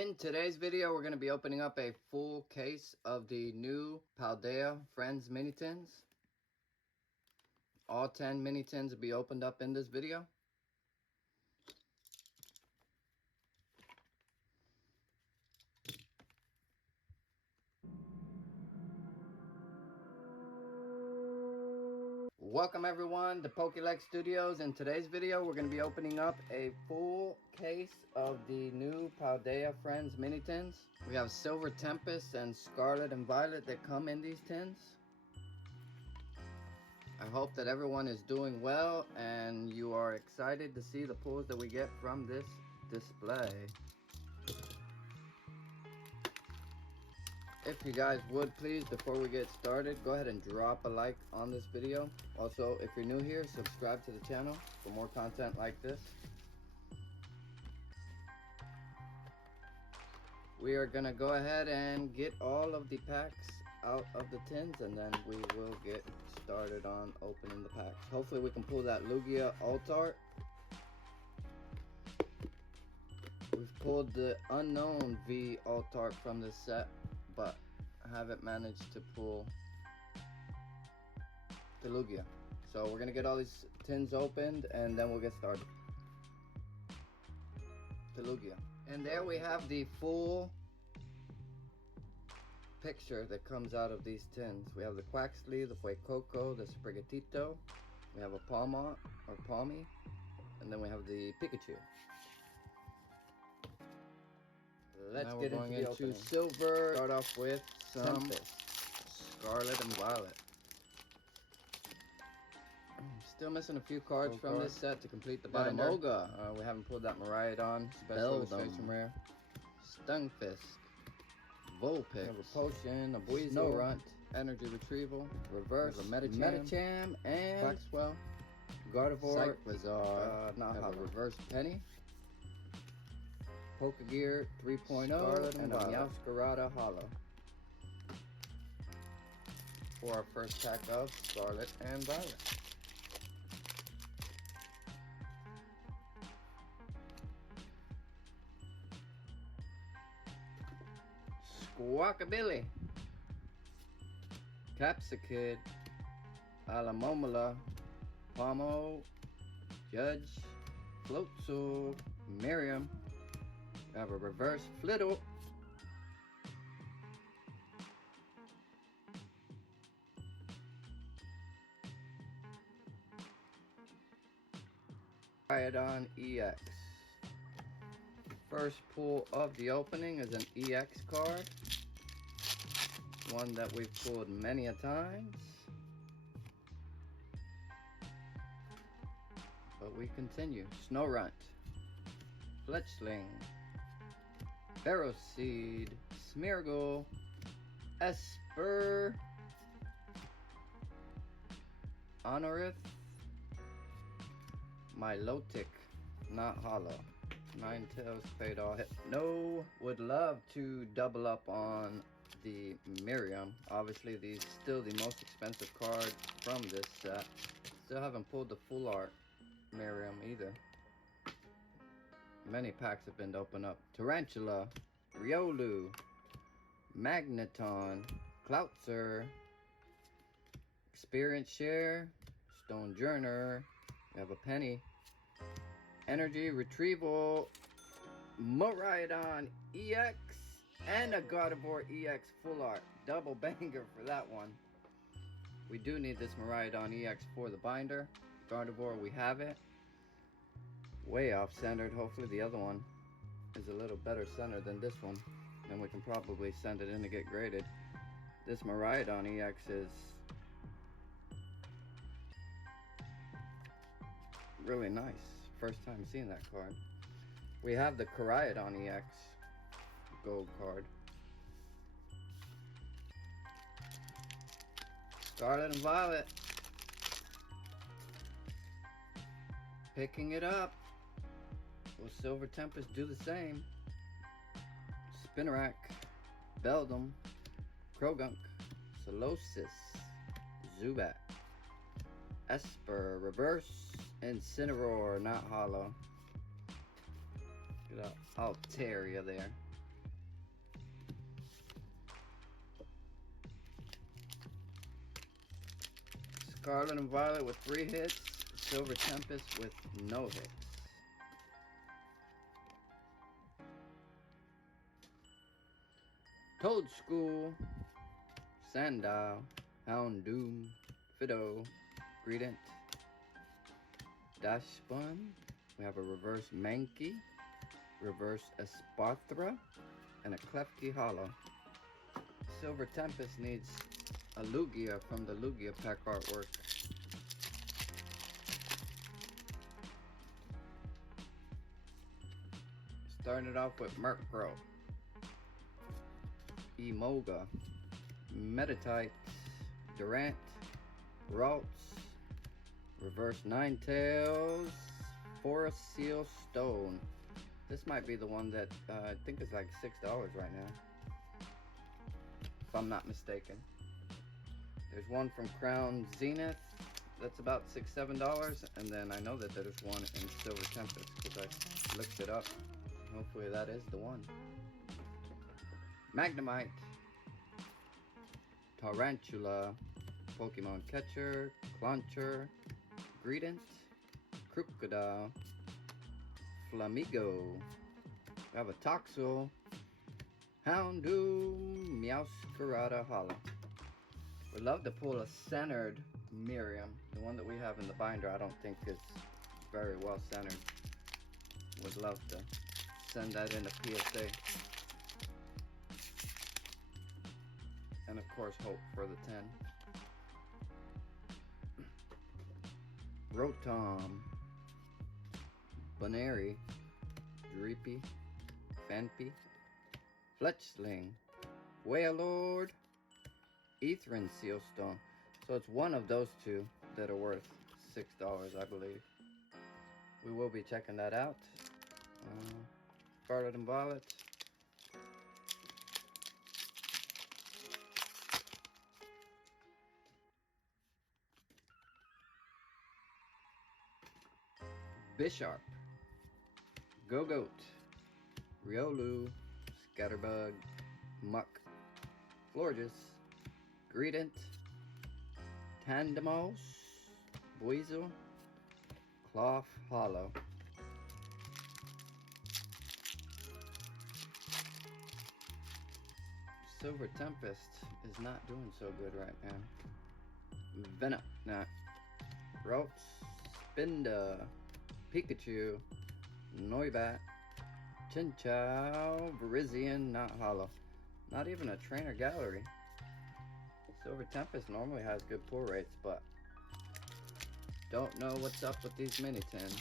In today's video, we're going to be opening up a full case of the new Paldea Friends mini tins. All 10 mini tins will be opened up in this video. Welcome everyone to Pokélex Studios. In today's video, we're going to be opening up a full case of the new Paldea Friends mini tins. We have Silver Tempest and Scarlet and Violet that come in these tins. I hope that everyone is doing well and you are excited to see the pulls that we get from this display. If you guys would please, before we get started, go ahead and drop a like on this video. Also, if you're new here, subscribe to the channel for more content like this. We are gonna go ahead and get all of the packs out of the tins, and then we will get started on opening the packs. Hopefully we can pull that Lugia Alt-Art. We've pulled the unknown V Alt-Art from this set, but I haven't managed to pull the Lugia. So we're gonna get all these tins opened and then we'll get started. The Lugia. And there we have the full picture that comes out of these tins. We have the Quaxly, the Fuecoco, the Sprigatito, we have a Palma or Palmy, and then we have the Pikachu. Let's get into silver. Start off with some Scarlet and Violet. Still missing a few cards from this set to complete the binder. Moga. We haven't pulled that Miraidon special illustration rare. Stunfisk. Vulpix. A Potion, a Snorunt, Energy Retrieval, Reverse, a Medicham, and Quaxwell, Gardevoir, Bizarre, not Reverse Penny, Pokegear 3.0, and a Meowscarada Hollow. For our first pack of Scarlet and Violet. Squawkabilly, Capsicid, Alamomola, Pomo, Judge, Floatzel, Miriam. We have a Reverse Flittle, Miraidon EX. First pull of the opening is an EX card. One that we've pulled many a times. But we continue. Snorunt, Fletchling, Ferroseed, Smeargle, Esper, Honorith, Milotic, not hollow. Ninetales, Fatal, Hypno. Would love to double up on the Miriam. Obviously, these still the most expensive card from this set. Still haven't pulled the full art Miriam either. Many packs have been opened up. Tarantula, Riolu, Magneton, Cloutzer, Experience Share, Stonejourner. We have a Penny, Energy Retrieval, Miraidon EX, and a Gardevoir EX full art. Double banger for that one. We do need this Miraidon EX for the binder. Gardevoir, we have it. Way off centered. Hopefully the other one is a little better centered than this one. Then we can probably send it in to get graded. This Miraidon EX is really nice. First time seeing that card. We have the Koraidon EX gold card. Scarlet and Violet. Picking it up. Will Silver Tempest do the same? Spinarak, Beldum, Krogunk, Solosis, Zubat, Esper, Reverse, Incineroar, not hollow. Get out Altaria there. Scarlet and Violet with 3 hits. Silver Tempest with no hits. Toad School, Sandile, Houndoom, Fido, Greedent, Dash Spun. We have a reverse Mankey, reverse Espathra, and a Klefki Hollow. Silver Tempest needs a Lugia from the Lugia pack artwork. Starting it off with Murkrow, Emoga, Meditite, Durant, Ralts, reverse Ninetales, Forest Seal Stone. This might be the one that I think is like $6 right now, if I'm not mistaken. There's one from Crown Zenith that's about $6-7, and then I know that there's one in Silver Tempest because I looked it up. Hopefully that is the one. Magnemite, Tarantula, Pokemon Catcher, Clauncher, Greedent, Krookodile, Flamigo. We have a Toxel, Houndoom, Meowscarada Hollow. Would love to pull a centered Miriam. The one that we have in the binder I don't think is very well centered. Would love to send that in a PSA. And of course hope for the 10. Rotom, Baneri, Dreepy, Fanpy, Fletchling, Wailord, Ethrin Sealstone. So it's one of those two that are worth $6, I believe. We will be checking that out. Scarlet and Violet. Bisharp, Gogoat, Riolu, Scatterbug, Muck, Florges, Greedent, Tandemos, Buizel, Cloth Hollow. Silver Tempest is not doing so good right now. Venonat, Ralts, Spinda, Pikachu, Noibat, Chinchou, Virizion, not hollow. Not even a trainer gallery. Silver Tempest normally has good pull rates, but don't know what's up with these mini tins.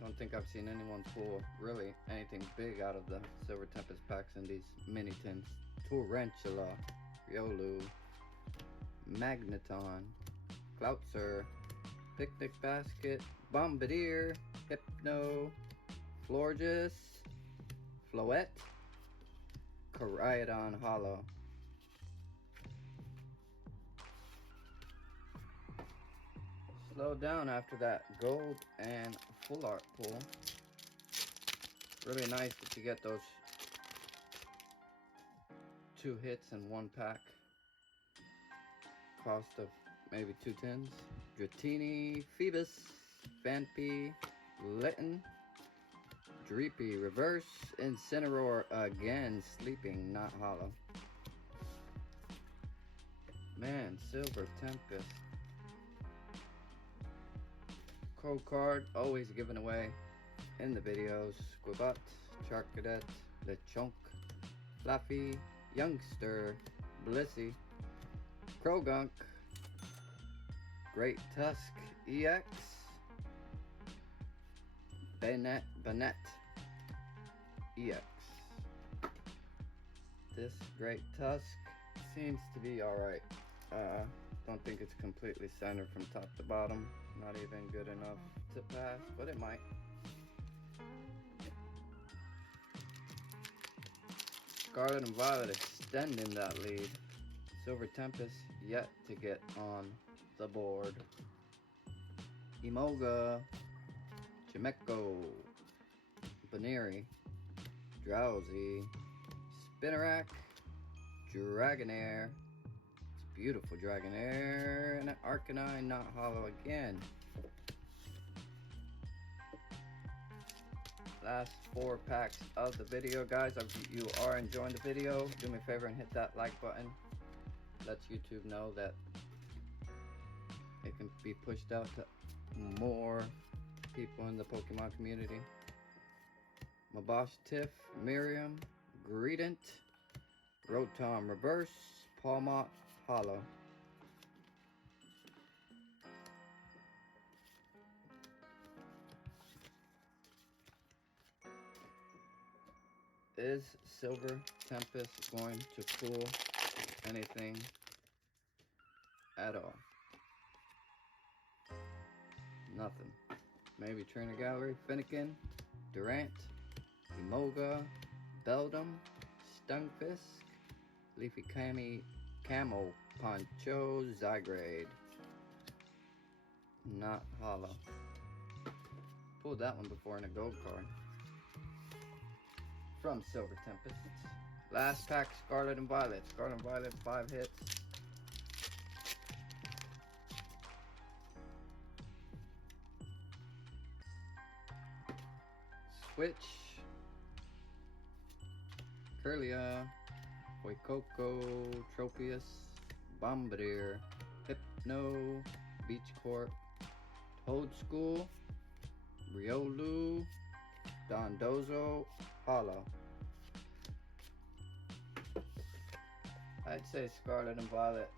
Don't think I've seen anyone pull really anything big out of the Silver Tempest packs in these mini tins. Tarantula, Riolu, Magneton, Cloutzer, Picnic Basket, Bombardier, Hypno, Florges, Floette, Koraidon Hollow. Slow down after that gold and full art pull. Really nice that you get those 2 hits in 1 pack. Cost of maybe 2 tins. Dratini, Phoebus, Fanpy, Litten, Dreepy, Reverse, Incineroar again, Sleeping, not hollow. Man, Silver Tempest. Code card, always given away in the videos. Squibot, Charcadet, Lechonk, Fluffy, Youngster, Blissey, Krogunk, Great Tusk EX, Banette EX. This Great Tusk seems to be alright. Don't think it's completely centered from top to bottom. Not even good enough to pass, but it might. Scarlet and Violet extending that lead. Silver Tempest yet to get on the board. Emoga, Chimeco, Baneri, Drowsy, Spinnerack, Dragonair, Beautiful Dragonair and an Arcanine, not hollow again. Last 4 packs of the video, guys. If you are enjoying the video, do me a favor and hit that like button. Lets YouTube know that it can be pushed out to more people in the Pokemon community. Mabosh Tiff, Miriam, Greedent, Rotom Reverse, Palmont Hollow. Is Silver Tempest going to pull anything at all? Nothing. Maybe Trainer Gallery, Finnegan, Durant, Emoga, Beldum, Stunfisk, Leafy Camo Poncho, Zygrade. Not hollow. Pulled that one before in a gold card. From Silver Tempest. Last pack, Scarlet and Violet. Scarlet and Violet, 5 hits. Switch. Curlia, Oikoko, Tropius, Bombardier, Hypno, Beach Court, Toad School, Riolu, Dondozo, Hollow. I'd say Scarlet and Violet.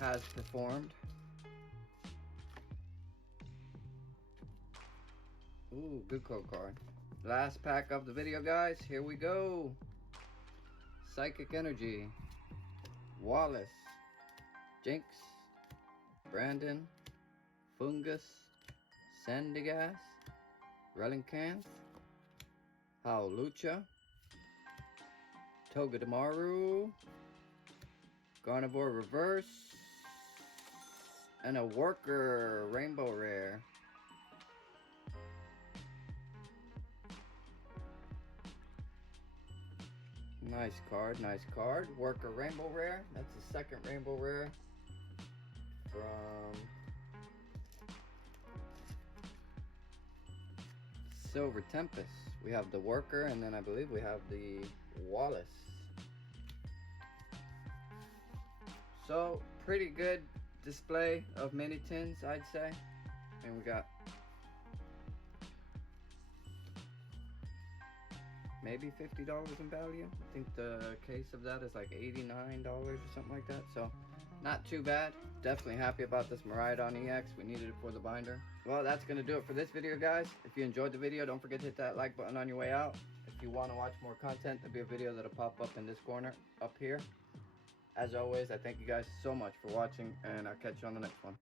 Has performed. Ooh, good code card. Last pack of the video, guys. Here we go. Psychic Energy, Wallace, Jinx, Brandon, Fungus, Sandygast, Relincanth, Howlucha, Togedemaru, Gardevoir Reverse, and a Worker Rainbow Rare. Nice card, nice card. Worker Rainbow Rare. That's the second Rainbow Rare from Silver Tempest. We have the Worker, and then I believe we have the Wallace. So, pretty good display of mini tins, I'd say. And we got maybe $50 in value. I think the case of that is like $89 or something like that. So not too bad. Definitely happy about this Miraidon EX. We needed it for the binder. Well, that's going to do it for this video, guys. If you enjoyed the video, don't forget to hit that like button on your way out. If you want to watch more content, there'll be a video that'll pop up in this corner up here. As always, I thank you guys so much for watching, and I'll catch you on the next one.